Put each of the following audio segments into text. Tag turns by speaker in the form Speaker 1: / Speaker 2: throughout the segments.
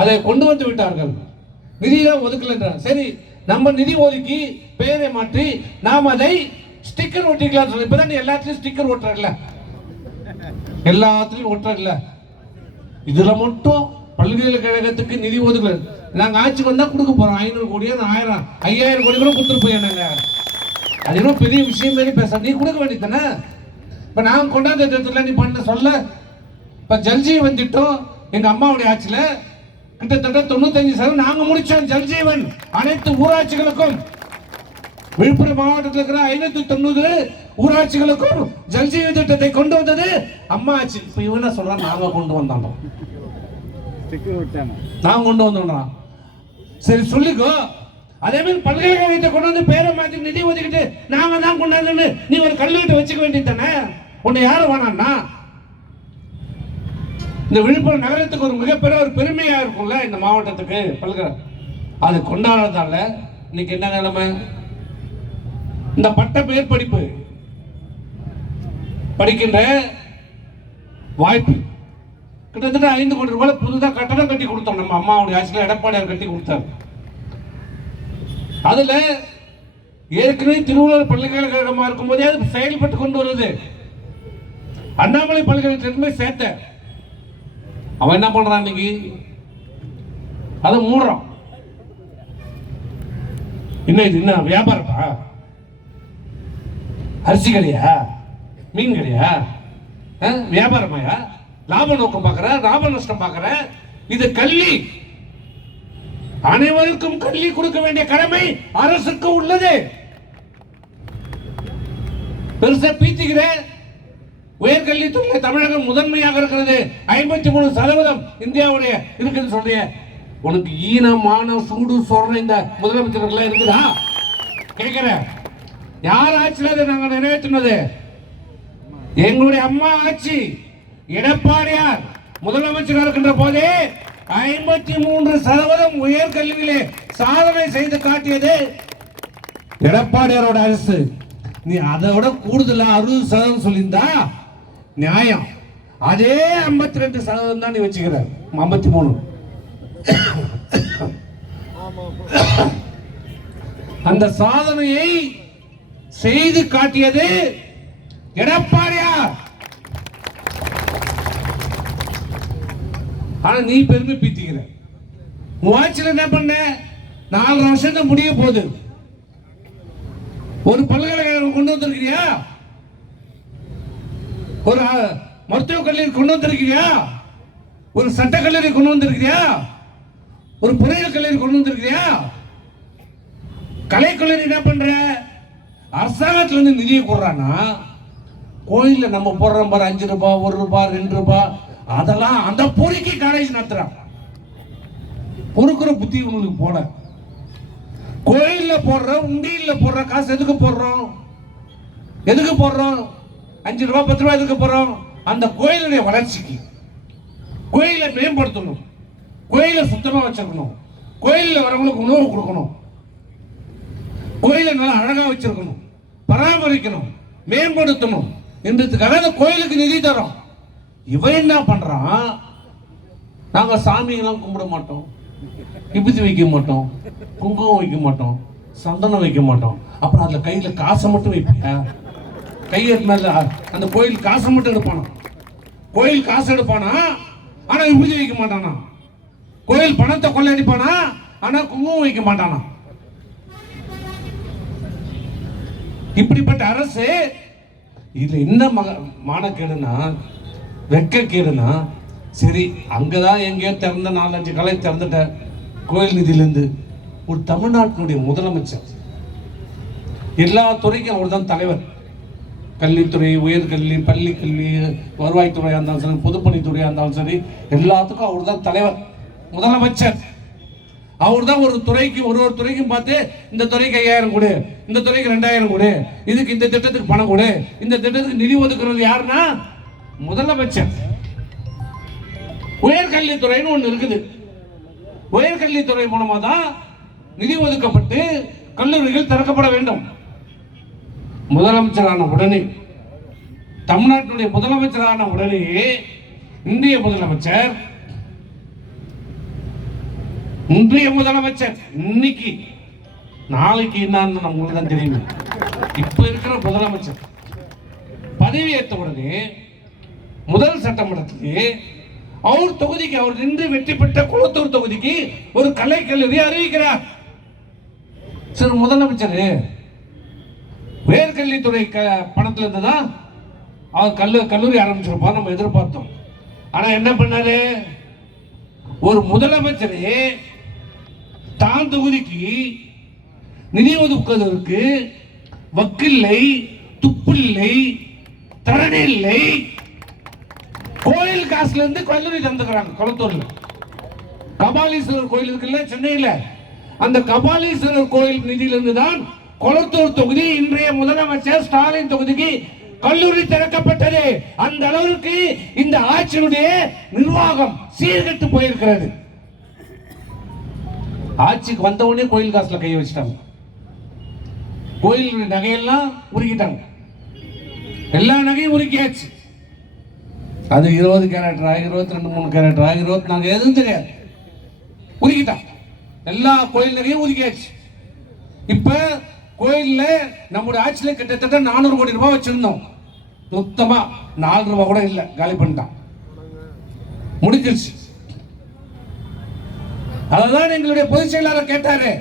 Speaker 1: அதை கொண்டு வந்து விட்டார்கள். நிதியெல்லாம் ஒதுக்கல சரி நம்ம நிதி ஒதுக்கி பெயரை மாற்றி நாம் அதை ஸ்டிக்கர் ஒட்டிக்கலாம் சொல்லி இப்பதான் நீ எல்லாத்துலயும் ஸ்டிக்கர் ஒட்டுறல எல்லாத்துலயும் ஒட்டுறல இதுல மட்டும் பல்கலைக்கழகத்துக்கு நிதி ஒதுக்கல. நாங்க ஆட்சிக்கு வந்தா கொடுக்க போறோம். ஐநூறு கோடியோ ஆயிரம் ஐயாயிரம் கோடி கூட கொடுத்துட்டு போய் அது இன்னும் பெரிய விஷயம் மாதிரி பேச நீ கொடுக்க வேண்டியதானே இப்ப நான் கொண்டாந்த திட்டத்துல நீ பண்ண சொல்ல. இப்ப ஜல்ஜீவன் திட்டம் எங்க அம்மாவுடைய ஆட்சியில கிட்டத்தட்ட தொண்ணூத்தஞ்சு சதவீதம் நாங்க முடிச்சோம் ஜல்ஜீவன். அனைத்து ஊராட்சிகளுக்கும். விழுப்புரம் மாவட்டத்தில் இருக்கிற ஐநூத்தி தொண்ணூறு ஊராட்சிகளுக்கும் ஜல்ஜீவன் திட்டத்தை கொண்டு வந்தது அம்மா ஆச்சு இப்ப இவன சொல்றான்? நாங்க கொண்டு வந்தாங்க நான் கொண்டு வந்தோம்னா சரி சொல்லிக்கோ. அதே மாதிரி பல்கலைக்கழகத்தை கொண்டு வந்து பேரை மாத்தி நிதி ஒதுக்கிட்டு நாங்க தான் கொண்டாந்து நீ ஒரு கல்வெட்டு வச்சுக்க வேண்டியது தானே? உன்னை யாரும் வேணாம்னா இந்த விழுப்புரம் நகரத்துக்கு ஒரு மிகப்பெரிய ஒரு பெருமையா இருக்கும்ல இந்த மாவட்டத்துக்கு பல்கலை. அது கொண்டாடுறதால இன்னைக்கு என்ன நிலைமை? இந்த பட்ட மேற்படிப்பு படிக்கின்ற வாய்ப்பு. கிட்டத்தட்ட ஐந்து கோடி ரூபாய் புதுதாக கட்டணம் கட்டி கொடுத்தோம் நம்ம அம்மாவுடைய ஆட்சியில் எடப்பாடியார் கட்டி கொடுத்தார். அதுல ஏற்கனவே திருவள்ளுவர் பல்கலைக்கழகமா இருக்கும் போதே அது செயல்பட்டு கொண்டு வருது. அண்ணாமலை பல்கலைக்கழகமே சேர்த்த அவன் என்ன பண்ணுறான் இன்னைக்கு? அதை மூடுறான். என்ன இது என்ன வியாபாரமா? அரிசி கடையா? மீன் கடையா? ஆ? வியாபாரமாயா? லாப நோக்கம் பார்க்குற லாப நஷ்டம் பார்க்குற. இது கல்வி. அனைவருக்கும் கல்வி கொடுக்க வேண்டிய கடமை அரசுக்கு உள்ளது. பெருசா பீத்திக்கிறேன். உயர்கல்வித்துறையில தமிழகம் முதன்மையாக இருக்கிறது. ஐம்பத்தி மூணு சதவீதம் இந்தியாவுடைய இருக்குன்னு சொல்றிய. உனக்கு ஈனமான சூடு சொல்ற இந்த முதலமைச்சர்கள் இருக்குதா? கேட்கிற யார் ஆட்சியில் அதை நாங்க நிறைவேற்றினது? எங்களுடைய அம்மா ஆட்சி. எடப்பாடியார் முதலமைச்சராக இருக்கின்ற போதே ஐம்பத்தி மூன்று சதவீதம் உயர்கல்வியிலே சாதனை செய்து காட்டியது எடப்பாடியாரோட அரசு. நீ அதை விட கூடுதலா அறுபது சதவீதம் சொல்லியிருந்தா நியாயம். அதே ஐம்பத்தி ரெண்டு சதவீதம் தான் நீ வச்சுக்கிற. ஐம்பத்தி மூணு அந்த சாதனையை செய்து காட்டியது எடப்பாடியார். ஆனா நீ பெருமை பீத்திக்கிற. உன் என்ன பண்ண? நாலு வருஷம் தான் முடிய போகுது. ஒரு பல்கலைக்கழகம் கொண்டு வந்திருக்கிறியா? ஒரு மருத்துவக் கல்லூரி கொண்டு வந்திருக்கிறியா? ஒரு சட்ட கல்லூரி கொண்டு வந்திருக்கிறியா? ஒரு பொறியியல் கல்லூரி கொண்டு வந்திருக்கிறியா? கலைக்கல்லூரி என்ன பண்ற? அரசாங்கத்துல இருந்து நிதியை கொடுறானா கோயிலில் நம்ம போடுறோம் பாரு அஞ்சு ரூபாய் ஒரு ரூபாய் ரெண்டு ரூபாய் அதெல்லாம் அந்த பொறிக்கு காலேஜ் நடத்துறான் பொறுக்கிற புத்தி உங்களுக்கு போட கோயிலில் போடுற உண்டியல்ல போடுற காசு எதுக்கு போடுறோம்? எதுக்கு போடுறோம்? அஞ்சு ரூபாய் பத்து ரூபாய் எதுக்கு போடுறோம் அந்த கோயிலுடைய வளர்ச்சிக்கு. கோயிலை மேம்படுத்தணும். கோயிலை சுத்தமாக வச்சிருக்கணும். கோயிலில் வரவங்களுக்கு உணவு கொடுக்கணும். கோயிலை நல்லா அழகாக வச்சிருக்கணும். பராமரிக்கணும். மேம்படுத்தணும். என்றதுக்காக அந்த கோயிலுக்கு நிதி தரோம். இவன் என்ன பண்ணுறான் நாங்கள் சாமியெல்லாம் கும்பிட மாட்டோம். விபூதி வைக்க மாட்டோம். குங்குமம் வைக்க மாட்டோம். சந்தனம் வைக்க மாட்டோம். அப்புறம் அதில் கையில் காசை மட்டும் வைப்பியா கையை மாதிரி அந்த கோயில் காசை மட்டும் எடுப்பானா? கோயில் காசு எடுப்பானா? ஆனா விபூதி வைக்க மாட்டானா? கோயில் பணத்தை கொள்ளையடிப்பானா? ஆனா குங்குமம் வைக்க மாட்டானா? இப்படிப்பட்ட அரசு இதுல என்ன மக மானக்கேடுனா வெக்கக்கேடுனா சரி அங்கதான் எங்கேயோ திறந்த நாலஞ்சு கலை திறந்துட்ட கோயில் நிதியிலேருந்து ஒரு தமிழ்நாட்டினுடைய முதலமைச்சர். எல்லா துறைக்கும் அவர் தான் தலைவர். கல்வித்துறை உயர்கல்வி பள்ளி கல்வி வருவாய்த்துறையாக இருந்தாலும் சரி பொதுப்பணித்துறையாக இருந்தாலும் சரி எல்லாத்துக்கும் அவர் தான் தலைவர் முதலமைச்சர். அவர் தான் ஒரு துறைக்கு ஒரு ஒரு துறைக்கும் பார்த்து இந்த துறைக்கு ஐயாயிரம் கொடு இந்த துறைக்கு ரெண்டாயிரம் கொடு இதுக்கு இந்த திட்டத்துக்கு பணம் கொடு இந்த திட்டத்துக்கு நிதி ஒதுக்குறது யாருன்னா முதலமைச்சர். உயர்கல்வித்துறைன்னு ஒன்று இருக்குது. உயர்கல்வித்துறை மூலமாக தான் நிதி ஒதுக்கப்பட்டு கல்லூரிகள் திறக்கப்பட வேண்டும். முதலமைச்சரான உடனே தமிழ்நாட்டினுடைய முதலமைச்சரான உடனே இந்திய முதலமைச்சர் இன்றைய முதலமைச்சர் இன்னைக்கு நாளைக்கு என்னன்னு நம்மளுக்கு தான் தெரியும். இப்ப இருக்கிற முதலமைச்சர். பதவி உடனே முதல் சட்டமன்றத்திலே அவர் தொகுதிக்கு அவர் நின்று வெற்றி பெற்ற குளத்தூர் தொகுதிக்கு ஒரு கலை கல்லூரி அறிவிக்கிறார். சரி முதலமைச்சர் உயர்கல்வித்துறை க பணத்துல இருந்து தான் அவர் கல்லு கல்லூரி ஆரம்பிச்சிருப்பார் நம்ம எதிர்பார்த்தோம். ஆனா என்ன பண்ணாரு? ஒரு முதலமைச்சரே தான் தொகுதிக்கு நிதி ஒதுக்குவதற்கு வக்கில்லை துப்பில்லை தரணி இல்லை கோயில் காசுல இருந்து கல்லூரி தந்துக்கிறாங்க குளத்தூர்ல. கபாலீஸ்வரர் கோயில் இருக்குல்ல சென்னையில். அந்த கபாலீஸ்வரர் கோயில் நிதியிலிருந்து தான் கொளத்தூர் தொகுதி இன்றைய முதலமைச்சர் ஸ்டாலின் தொகுதிக்கு கல்லூரி திறக்கப்பட்டது. அந்த அளவிற்கு இந்த ஆட்சியினுடைய நிர்வாகம் சீர்கெட்டு போயிருக்கிறது. ஆட்சிக்கு வந்த உடனே கோயில் காசுல கை வச்சிட்டாங்க. கோயில் நகையெல்லாம் உருக்கிட்டாங்க எல்லா நகையும் உருக்கியாச்சு அது இருபது கேரக்டரா இருபத்தி ரெண்டு மூணு கேரக்டரா இருபத்தி நாலு எதுவும் தெரியாது. உருக்கிட்டான் எல்லா கோயில் நகையும் உருக்கியாச்சு இப்ப கோயில்ல நம்முடைய ஆட்சியில கிட்டத்தட்ட நானூறு கோடி ரூபாய் வச்சிருந்தோம். சுத்தமா நாலு ரூபாய் கூட இல்ல காலி பண்ணிட்டான். முடிஞ்சிருச்சு. அததான் எங்களுடைய பொதுச் செயலாளர் கேட்டாரு.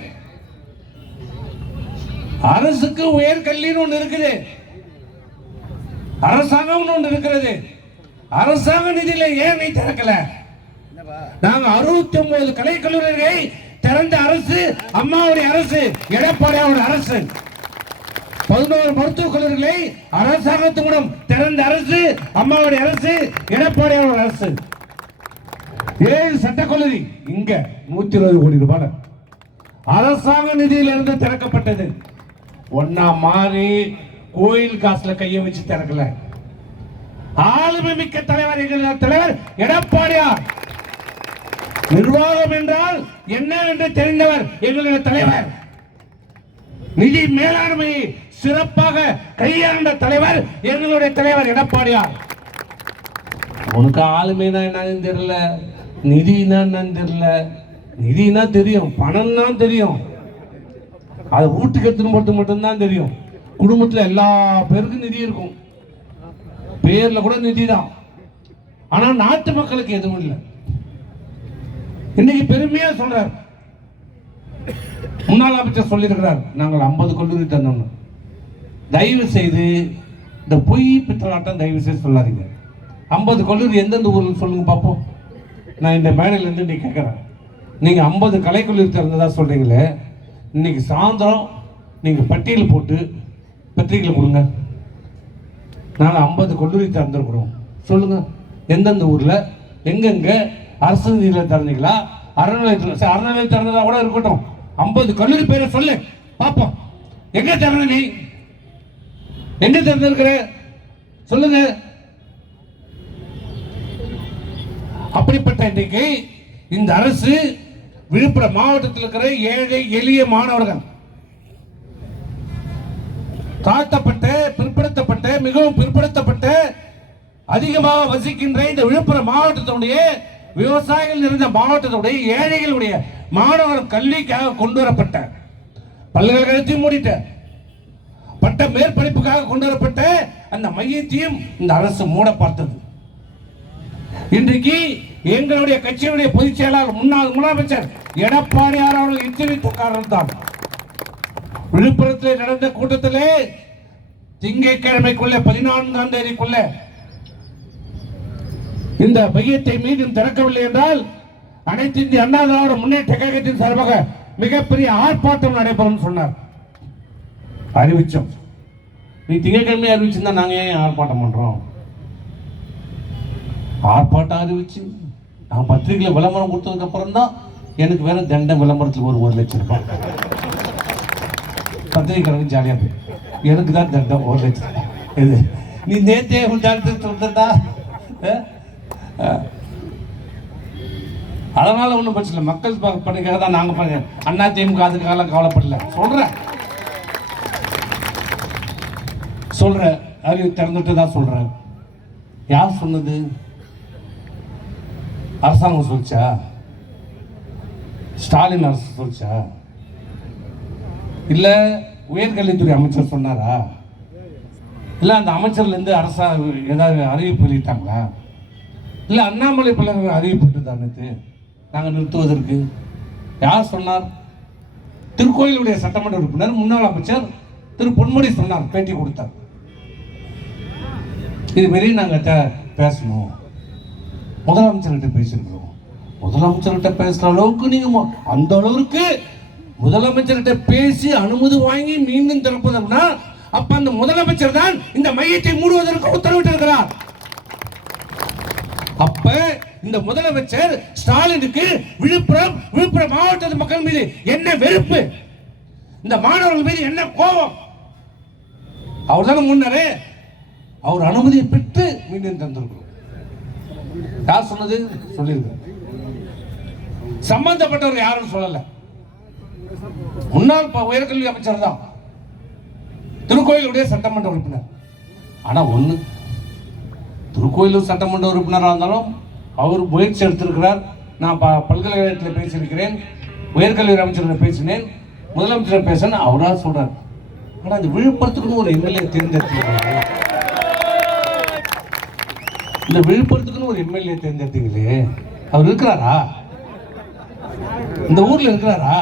Speaker 1: அரசுக்கு உயர்கல்வின்னு ஒண்ணு இருக்குது. அரசாங்கம் ஒன்று இருக்கிறது. அரசாங்க நிதியில ஏன் நீ திறக்கல? நாங்க அறுபத்தி ஒன்பது கலைக்கல்லூரிகளை திறந்த அரசு அம்மாவுடைய அரசு எடப்பாடியாவுடைய அரசு. பதினோரு மருத்துவக் கல்லூரிகளை அரசாங்கத்துடன் திறந்த அரசு அம்மாவுடைய அரசு எடப்பாடியாவுடைய அரசு. ஏழு சட்டக்கல்லூரி இங்க நூத்தி இருபது கோடி ரூபாய். அரசாங்க நிதியிலிருந்து திறக்கப்பட்டது. ஒன்னா மாறி கோயில் காசுல கையை வச்சு திறக்கல. ஆளுமை மிக்க தலைவர் எங்கள் தலைவர் எடப்பாடியார். நிர்வாகம் என்றால் என்ன என்று தெரிந்தவர் எங்களுடைய தலைவர். நிதி மேலாண்மையை சிறப்பாக கையாண்ட தலைவர் எங்களுடைய தலைவர் எடப்பாடியார். உனக்கு ஆளுமைனா என்னன்னு தெரியல நிதினா என்னன்னு தெரியல. நிதினா தெரியும் பணம்னா தெரியும். அது வீட்டுக்கு எடுத்துன்னு போறது மட்டும்தான் தெரியும். குடும்பத்தில் எல்லா பேருக்கும் நிதி இருக்கும். பேரில் கூட நிதி தான். ஆனால் நாட்டு மக்களுக்கு எதுவும் இல்லை. இன்னைக்கு பெருமையா சொல்றார். முன்னாள் அமைச்சர் சொல்லியிருக்கிறார். நாங்கள் ஐம்பது கல்லூரி தந்தோம். தயவு செய்து இந்த பொய் பித்தலாட்டம் தயவு செய்து சொல்லாதீங்க. ஐம்பது கல்லூரி எந்தெந்த ஊரில் சொல்லுங்க பார்ப்போம் நான் இந்த மேடையிலேருந்து நீ கேட்குறேன். நீங்கள் ஐம்பது கலைக்கல்லூரி திறந்ததாக சொல்கிறீங்களே இன்னைக்கு சாயந்தரம் நீங்கள் பட்டியல் போட்டு பத்திரிகையில் கொடுங்க. நாங்கள் ஐம்பது கல்லூரி திறந்துருக்குறோம். சொல்லுங்கள் எந்தெந்த ஊரில் எங்கெங்கே அரசு நிதியில் திறந்தீங்களா? அறநிலையத்தில் சரி அறநிலையம் திறந்ததா கூட இருக்கட்டும். ஐம்பது கல்லூரி பேரை சொல்லு. பார்ப்போம் எங்க திறந்த நீ? எங்க திறந்திருக்கிற சொல்லுங்க. அப்படிப்பட்ட இன்றைக்கு இந்த அரசு விழுப்புரம் மாவட்டத்தில் இருக்கிற ஏழை எளிய மாணவர்கள் தாழ்த்தப்பட்ட பிற்படுத்தப்பட்ட மிகவும் பிற்படுத்தப்பட்ட அதிகமாக வசிக்கின்ற இந்த விழுப்புரம் மாவட்டத்தினுடைய விவசாயிகள் இருந்த மாவட்டத்துடைய ஏழைகளுடைய மாணவர் கல்விக்காக கொண்டு வரப்பட்ட பல்கலைக்கழகத்தையும் மூடிட்ட பட்ட மேற்படிப்புக்காக கொண்டு வரப்பட்ட அந்த மையத்தையும் இந்த அரசு மூட பார்த்தது. இன்றைக்கு எங்களுடைய கட்சியினுடைய பொதுச் செயலாளர் முன்னாள் முதலமைச்சர் எடப்பாடியார் அவர்கள் எச்சரித்த காரணம்தான் விழுப்புரத்தில் நடந்த கூட்டத்திலே திங்கட்கிழமைக்குள்ள பதினான்காம் தேதிக்குள்ள இந்த மையத்தை மீண்டும் திறக்கவில்லை என்றால் அனைத்து இந்திய அண்ணா திராவிட முன்னேற்ற கழகத்தின் சார்பாக மிகப்பெரிய ஆர்ப்பாட்டம் நடைபெறும் சொன்னார். அறிவிச்சோம். நீ திங்கட்கிழமை அறிவிச்சிருந்தா நாங்க ஏன் ஆர்ப்பாட்டம் பண்றோம்? ஆர்ப்பாட்டம் அறிவிச்சு நான் பத்திரிகையில் விளம்பரம் கொடுத்ததுக்கு அப்புறம் தான் எனக்கு வேற தண்ட விளம்பரத்தில் ஒரு ஒரு லட்சம் ரூபாய். பத்திரிக்கைக்கு ஜாலியாக போய் எனக்கு தான் தண்டம் ஒரு லட்சம் இது நீ நேத்தே உண்டாட்டு சொல்றா அதனால ஒன்றும் பிரச்சனை இல்லை. மக்கள் ப- தான் நாங்கள் பண்ண அண்ணா திமுக அதுக்காக கவலைப்படல. சொல்கிறேன் சொல்கிறேன் அறிவு திறந்துட்டு தான் சொல்கிறேன் யார் சொன்னது? அரசாங்கம் சொல்லிச்சா? ஸ்டாலின் அரசு சொல்லிச்சா? இல்லை உயர்கல்வித்துறை அமைச்சர் சொன்னாரா? இல்லை அந்த அமைச்சர்லேருந்து அரசாங்க அரசா ஏதாவது அறிவிப்பு வெளியிட்டாங்களா? இல்லை அண்ணாமலை பிள்ளைங்க அறிவிப்பு தானே நாங்கள் நிறுத்துவதற்கு. யார் சொன்னார்? திருக்கோயிலுடைய சட்டமன்ற உறுப்பினர் முன்னாள் அமைச்சர் திரு பொன்முடி சொன்னார் பேட்டி கொடுத்தார். இதுமாரி நாங்கள் பேசணும். முதலமைச்சர்கிட்ட பேசியிருக்கிறோம் முதலமைச்சர்கிட்ட பேசுகிற அளவுக்கு நீங்கள் அந்த அளவுக்கு முதலமைச்சர்கிட்ட பேசி அனுமதி வாங்கி மீண்டும் திறப்பதுன்னா அப்ப அந்த முதலமைச்சர் தான் இந்த மையத்தை மூடுவதற்கு உத்தரவிட்டிருக்கிறார். அப்ப இந்த முதலமைச்சர் ஸ்டாலினுக்கு விழுப்புரம் விழுப்புரம் மாவட்டத்து மக்கள் மீது என்ன வெறுப்பு? இந்த மாணவர்கள் மீது என்ன கோபம்? அவர் தானே முன்னரே. அவர் அனுமதியை பெற்று மீண்டும் தந்திருக்கிறோம். யார் சொன்னது? சொல்லியிருக்க சம்பந்தப்பட்டவர் யாரும் சொல்லல. முன்னாள் உயர்கல்வி அமைச்சர் தான். திருக்கோயிலுடைய சட்டமன்ற உறுப்பினர். ஆனா ஒண்ணு திருக்கோயிலூர் சட்டமன்ற உறுப்பினராக இருந்தாலும் அவர் முயற்சி எடுத்திருக்கிறார். நான் ப- பல்கலைக்கழகத்தில் பேசியிருக்கிறேன். உயர்கல்வி அமைச்சரிடம் பேசினேன். முதலமைச்சர் பேசினேன் அவராக சொல்றார். ஆனால் இந்த விழுப்புரத்துக்குன்னு ஒரு எம்எல்ஏ தேர்ந்தெடுத்திருக்காங்க இந்த விழுப்புரத்துக்குன்னு ஒரு எம்எல்ஏ தேர்ந்தெடுத்தீங்களே அவர் இருக்கிறாரா? இந்த ஊர்ல இருக்கிறாரா?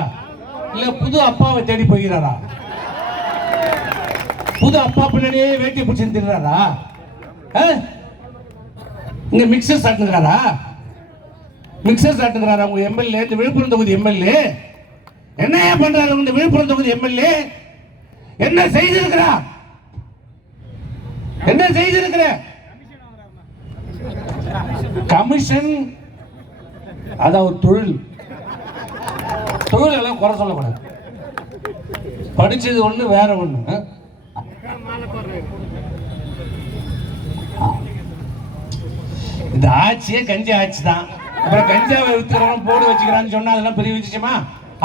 Speaker 1: இல்ல புது அப்பாவை தேடி போகிறாரா? புது அப்பா பின்னாடியே வேட்டி பிடிச்சி ஆ? இங்க மிக்சர் சாட்டுங்கிறாரா மிக்சர் சாட்டுங்கிறாரா உங்க எம்எல்ஏ இந்த விழுப்புரம் தொகுதி எம்எல்ஏ என்ன பண்றாரு இந்த விழுப்புரம் தொகுதி எம்எல்ஏ என்ன செய்திருக்கிறா? என்ன செய்திருக்கிற? கமிஷன். அதாவது ஒரு தொழில். தொழில் எல்லாம் குறை சொல்லக்கூடாது. படிச்சது ஒண்ணு வேற ஒண்ணு. இந்த ஆட்சியே கஞ்சி ஆட்சி தான். அப்புறம் கஞ்சாவை வித்துக்கிறவன் போடு வச்சுக்கிறான்னு சொன்னா அதெல்லாம் பெரிய விஷயமா?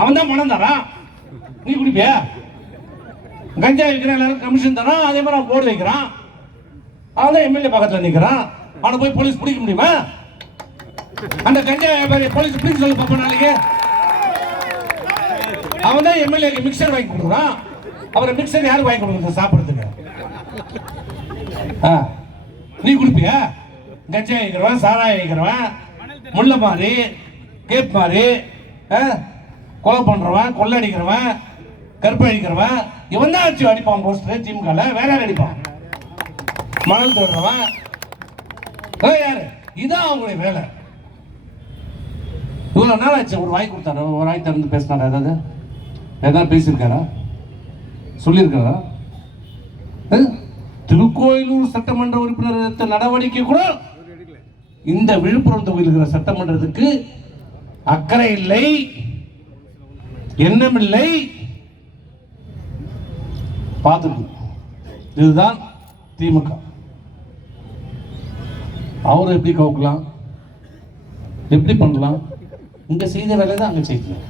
Speaker 1: அவன் தான் பணம் தரான். நீ குடிப்பியா? கஞ்சா விற்கிற எல்லாரும் கமிஷன் தரான் அதே மாதிரி அவன் போர்டு வைக்கிறான். அவன் தான் எம்எல்ஏ பக்கத்தில் நிற்கிறான் அவனை போய் போலீஸ் பிடிக்க முடியுமா? அந்த கஞ்சா வியாபாரி போலீஸ் பிடிக்க சொல்லு பார்ப்போம் நாளைக்கு அவன் தான் எம்எல்ஏக்கு மிக்சர் வாங்கி கொடுக்குறான். அப்புறம் மிக்சர் யாருக்கு வாங்கி கொடுக்குறது சாப்பிட்றதுக்கு? ஆ நீ குடிப்பியா? கஞ்சா வைக்கிறவன் சாராயம் வைக்கிறவன் முள்ள மாதிரி கேப் மாதிரி ஆ? கொலை பண்றவன் கொள்ளை அடிக்கிறவன் கருப்பு இவன் தான் வச்சு அடிப்பான் போஸ்டர் திமுகல வேற அடிப்பான்? மணல் தொடுறவன். யாரு? இதான் அவங்களுடைய வேலை. இவ்வளவு நாள் ஆச்சு ஒரு வாய் கொடுத்தாரு ஒரு வாய் திறந்து பேசினாரா ஏதாவது? ஏதாவது பேசியிருக்காரா? சொல்லியிருக்காரா? ஆ? திருக்கோயிலூர் சட்டமன்ற உறுப்பினர் எடுத்த நடவடிக்கை கூட இந்த விழுப்புரம் தொகுதியில் இருக்கிற சட்டமன்றத்துக்கு அக்கறை இல்லை எண்ணமில்லை பார்த்துருக்கு இதுதான் திமுக. அவரை எப்படி கவுக்கலாம்? எப்படி பண்ணலாம்? இங்க செய்த வேலை தான் அங்க செய்யணும்.